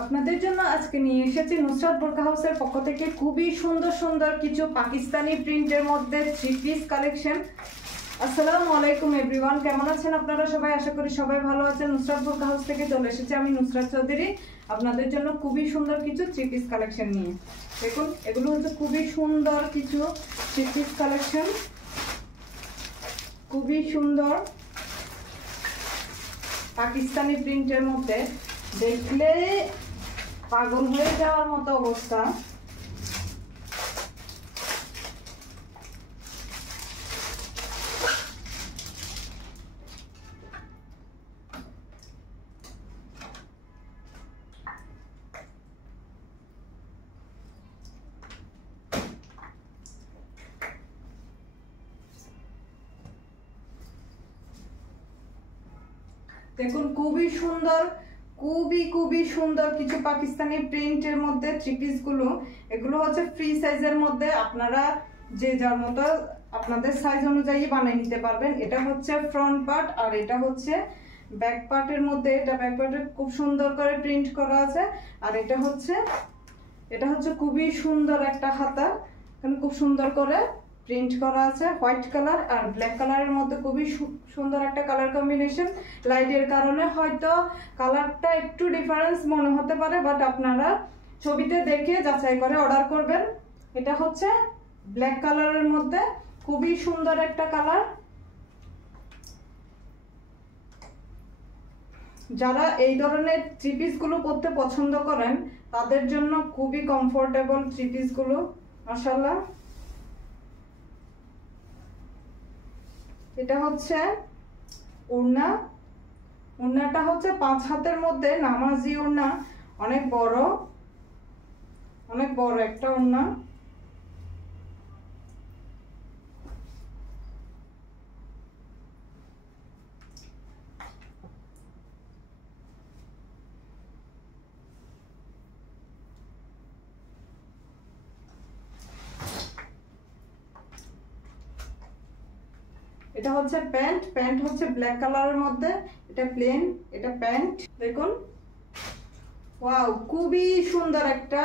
আপনাদের জন্য আজকে নিয়ে এসেছি নুসরাত বোরকা হাউসের পক্ষ থেকে খুবই সুন্দর সুন্দর কিছু পাকিস্তানি প্রিন্টের মধ্যে থ্রি পিস কালেকশন। আসসালামু আলাইকুম এভরিওয়ান, কেমন আছেন আপনারা সবাই? আশা করি সবাই ভালো আছেন। নুসরাত বোরকা হাউস থেকে চলে এসেছি আমি নুসরাত চৌধুরী আপনাদের জন্য খুবই সুন্দর কিছু থ্রি পিস কালেকশন নিয়ে। দেখুন, এগুলো হচ্ছে খুবই সুন্দর কিছু থ্রি পিস কালেকশন, খুবই সুন্দর পাকিস্তানি প্রিন্টের মধ্যে, দেখলে পাগল হয়ে যাওয়ার মতো অবস্থা। দেখুন, খুবই সুন্দর, খুবই সুন্দর কিছু পাকিস্তানি প্রিন্টের মধ্যে থ্রি পিস গুলো। এগুলো হচ্ছে ফ্রি সাইজের মধ্যে, আপনারা যে যার মতো আপনাদের সাইজ অনুযায়ী বানিয়ে নিতে পারবেন। এটা হচ্ছে ফ্রন্ট পার্ট আর এটা হচ্ছে ব্যাক পার্টের মধ্যে। এটা ব্যাক পার্টে খুব সুন্দর করে প্রিন্ট করা আছে। আর এটা হচ্ছে খুবই সুন্দর একটা হাতা, এখানে খুব সুন্দর করে প্রিন্ট করা আছে। হোয়াইট কালার আর ব্ল্যাক কালারের মধ্যে খুবই সুন্দর একটা কালার কম্বিনেশন। লাইটের কারণে হয়তো কালারটা একটু ডিফারেন্স মনে হতে পারে, বাট আপনারা ছবিতে দেখে যাচাই করে অর্ডার করবেন। এটা হচ্ছে ব্ল্যাক কালারের মধ্যে খুবই সুন্দর একটা কালার। যারা এই ধরনের থ্রি পিস গুলো পরতে পছন্দ করেন তাদের জন্য খুবই কমফোর্টেবল থ্রি পিস গুলো, মাশাআল্লাহ। এটা হচ্ছে ওড়না, ওড়নাটা হচ্ছে 5 হাতের মধ্যে নামাজি ওড়না, অনেক বড় একটা ওড়না। এটা হচ্ছে প্যান্ট, প্যান্ট হচ্ছে ব্ল্যাক কালারের মধ্যে, এটা প্লেন, এটা প্যান্ট। দেখুন, ওয়াও, খুবই সুন্দর একটা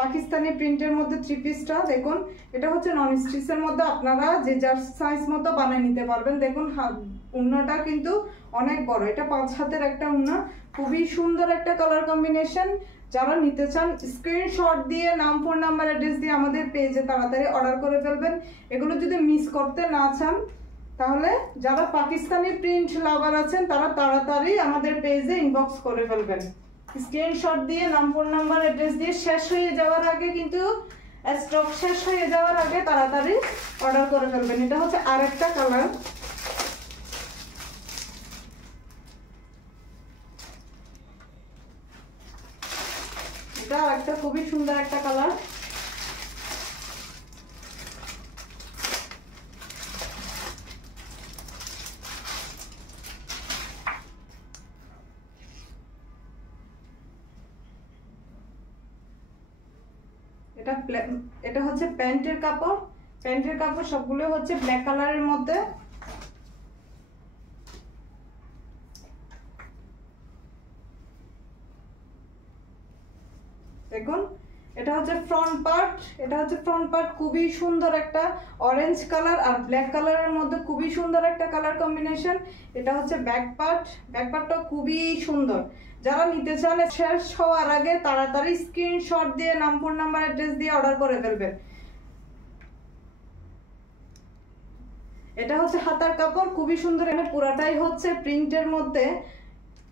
পাকিস্তানি প্রিন্টের মধ্যে থ্রি পিসটা। দেখুন, এটা হচ্ছে নন স্টিচের মধ্যে, আপনারা যে যার সাইজ মতো বানিয়ে নিতে পারবেন। দেখুন, ওড়নাটা কিন্তু অনেক বড়, এটা 5 হাতের একটা ওড়না, খুবই সুন্দর একটা কালার কম্বিনেশন। যারা নিতে চান স্ক্রিনশট দিয়ে নাম, ফোন নাম্বার, অ্যাড্রেস দিয়ে আমাদের পেজে তাড়াতাড়ি অর্ডার করে ফেলবেন। এগুলো যদি মিস করতে না চান তাহলে যারা পাকিস্তানি প্রিন্ট লাভার আছেন তারা তাড়াতাড়ি আমাদের পেজে ইনবক্স করে ফেলবেন। স্ক্রিনশট দিয়ে নাম, ফোন নাম্বার, অ্যাড্রেস দিয়ে শেষ হয়ে যাওয়ার আগে, কিন্তু স্টক শেষ হয়ে যাওয়ার আগে তাড়াতাড়ি অর্ডার করে ফেলবেন। এটা হচ্ছে আরেকটা কালার, এটা একটা খুবই সুন্দর একটা কালার। এটা হচ্ছে প্যান্টের কাপড়, প্যান্টের কাপড় সবগুলো হচ্ছে ব্ল্যাক কালারের মধ্যে। দেখুন, এটা হচ্ছে ফ্রন্ট পার্ট, এটা হচ্ছে ফ্রন্ট পার্ট, খুবই সুন্দর একটা অরেঞ্জ কালার আর ব্ল্যাক কালারের মধ্যে খুবই সুন্দর একটা কালার কম্বিনেশন। এটা হচ্ছে ব্যাক পার্ট, ব্যাক পার্টটা খুবই সুন্দর। যারা নিতে চান শেষ হওয়ার আগে তাড়াতাড়ি স্ক্রিনশট দিয়ে নাম, ফোন নাম্বার, অ্যাড্রেস দিয়ে অর্ডার করে ফেলবেন। এটা হচ্ছে হাতার কাপড়, খুবই সুন্দর। এখানে পুরাটাই হচ্ছে প্রিন্টের মধ্যে,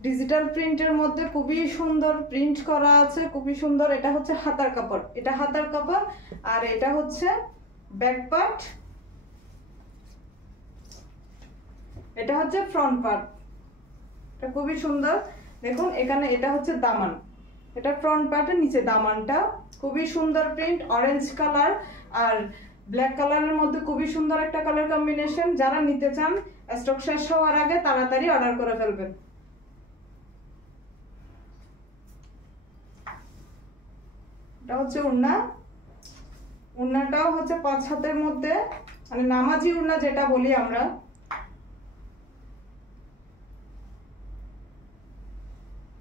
ডিজিটাল প্রিন্টের মধ্যে খুবই সুন্দর প্রিন্ট করা আছে, খুবই সুন্দর। এটা হচ্ছে হাতার কাপড়, এটা হাতার কাপড় আর এটা হচ্ছে ব্যাক পার্ট, এটা হচ্ছে ফ্রন্ট পার্ট। এটা খুবই সুন্দর। দেখুন, এখানে এটা হচ্ছে দামান, এটা ফ্রন্ট পার্টের নিচে দামানটা, খুবই সুন্দর প্রিন্ট, অরেঞ্জ কালার আর ব্ল্যাক কালারের মধ্যে খুবই সুন্দর একটা কালার কম্বিনেশন। যারা নিতে চান স্টক শেষ হওয়ার আগে তাড়াতাড়ি অর্ডার করে ফেলবেন। এটা হচ্ছে ওড়না, ওড়নাটাও হচ্ছে 5 হাতের মধ্যে, মানে নামাজি ওড়না যেটা বলি আমরা।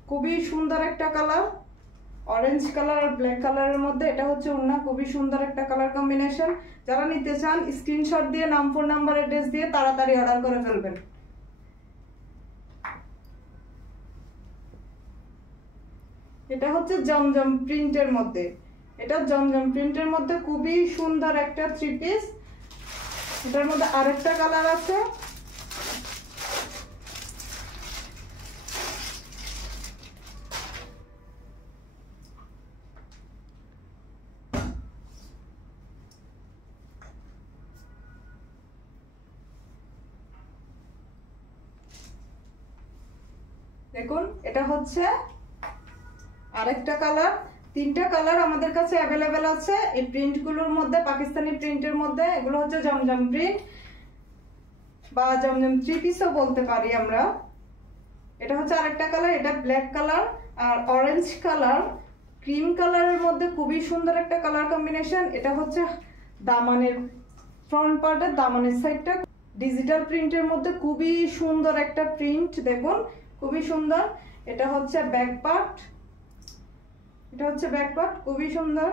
খুবই সুন্দর একটা কালার। অরেঞ্জ কালার আর ব্ল্যাক কালারের মধ্যে। এটা হচ্ছে ওড়না, খুবই সুন্দর একটা কালার কম্বিনেশন। যারা নিতে চান স্ক্রিনশট দিয়ে নাম ফোন নাম্বার অ্যাড্রেস দিয়ে তাড়াতাড়ি অর্ডার করে ফেলবেন। এটা হচ্ছে জমজম প্রিন্টের মধ্যে, এটা জমজম প্রিন্টের মধ্যে খুবই সুন্দর একটা থ্রি পিস। এটার মধ্যে আরেকটা কালার আছে, দেখুন এটা হচ্ছে আরেকটা কালার। তিনটা কালার আমাদের কাছে অ্যাভেলেবেল আছে এই প্রিন্টগুলোর মধ্যে, পাকিস্তানি প্রিন্টের মধ্যে। এগুলো হচ্ছে জমজম প্রিন্ট বা জমজম থ্রি পিসও বলতে পারি আমরা। এটা হচ্ছে আরেকটা কালার, এটা ব্ল্যাক কালার আর অরেঞ্জ কালার, ক্রিম কালারের মধ্যে খুবই সুন্দর একটা কালার কম্বিনেশন। এটা হচ্ছে দামানের ফ্রন্ট পার্টের, দামানের সাইডটা ডিজিটাল প্রিন্টের মধ্যে খুবই সুন্দর একটা প্রিন্ট, দেখুন খুবই সুন্দর। এটা হচ্ছে ব্যাক পার্ট, এটা হচ্ছে ব্যাক পার্ট, খুবই সুন্দর।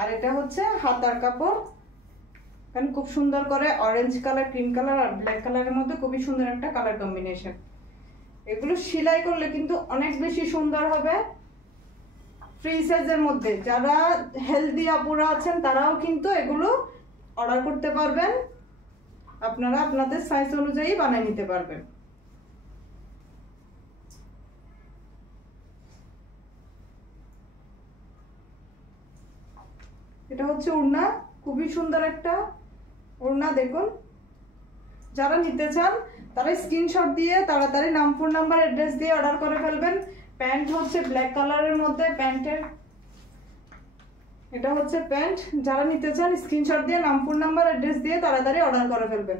আর এটা হচ্ছে হাতার কাপড়, কারণ খুব সুন্দর করে অরেঞ্জ কালার, ক্রিম কালার আর ব্ল্যাক কালারের মধ্যে খুবই সুন্দর একটা কালার কম্বিনেশন। এগুলো সেলাই করলে কিন্তু অনেক বেশি সুন্দর হবে। ফ্রি সাইজের মধ্যে যারা হেলদি আপুরা আছেন তারাও কিন্তু এগুলো অর্ডার করতে পারবেন, আপনারা আপনাদের সাইজ অনুযায়ী বানিয়ে নিতে পারবেন। এটা হচ্ছে ওড়না, খুবই সুন্দর একটা ওড়না, দেখুন। যারা নিতে চান তারা স্ক্রিনশট দিয়ে তাড়াতাড়ি নাম ফোন নাম্বার অ্যাড্রেস দিয়ে অর্ডার করে ফেলবেন। প্যান্ট হচ্ছে ব্ল্যাক কালারের মধ্যে, প্যান্টের এটা হচ্ছে প্যান্ট। যারা নিতে চান স্ক্রিনশট দিয়ে নাম ফোন নাম্বার অ্যাড্রেস দিয়ে তাড়াতাড়ি অর্ডার করে ফেলবেন।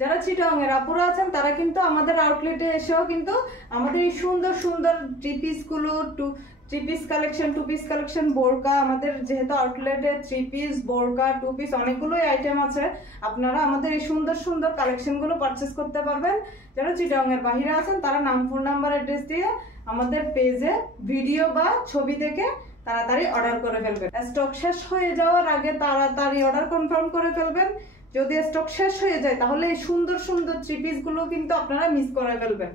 যারা চিটাগং এর আপুরা আছেন তারা কিন্তু আমাদের আউটলেটে এসেও কিন্তু আমাদের এই সুন্দর সুন্দর থ্রি পিস গুলো, three piece collection, two piece collection, বোরকা, আমাদের যেহেতু আউটলেটে থ্রি পিস, বোরকা, টু পিস অনেকগুলোই আইটেম আছে, আপনারা আমাদের এই সুন্দর সুন্দর কালেকশন গুলো পারচেস করতে পারবেন। যারা চিটাগং এর বাইরে আছেন তারা নাম ফোন নাম্বার অ্যাড্রেস দিয়ে আমাদের পেজে ভিডিও বা ছবি দেখে তাড়াতাড়ি অর্ডার করে ফেলবেন। স্টক শেষ হয়ে যাওয়ার আগে তাড়াতাড়ি অর্ডার কনফার্ম করে ফেলবেন। যদি স্টক শেষ হয়ে যায় তাহলে এই সুন্দর সুন্দর থ্রি পিস গুলো কিন্তু আপনারা মিস করে ফেলবেন।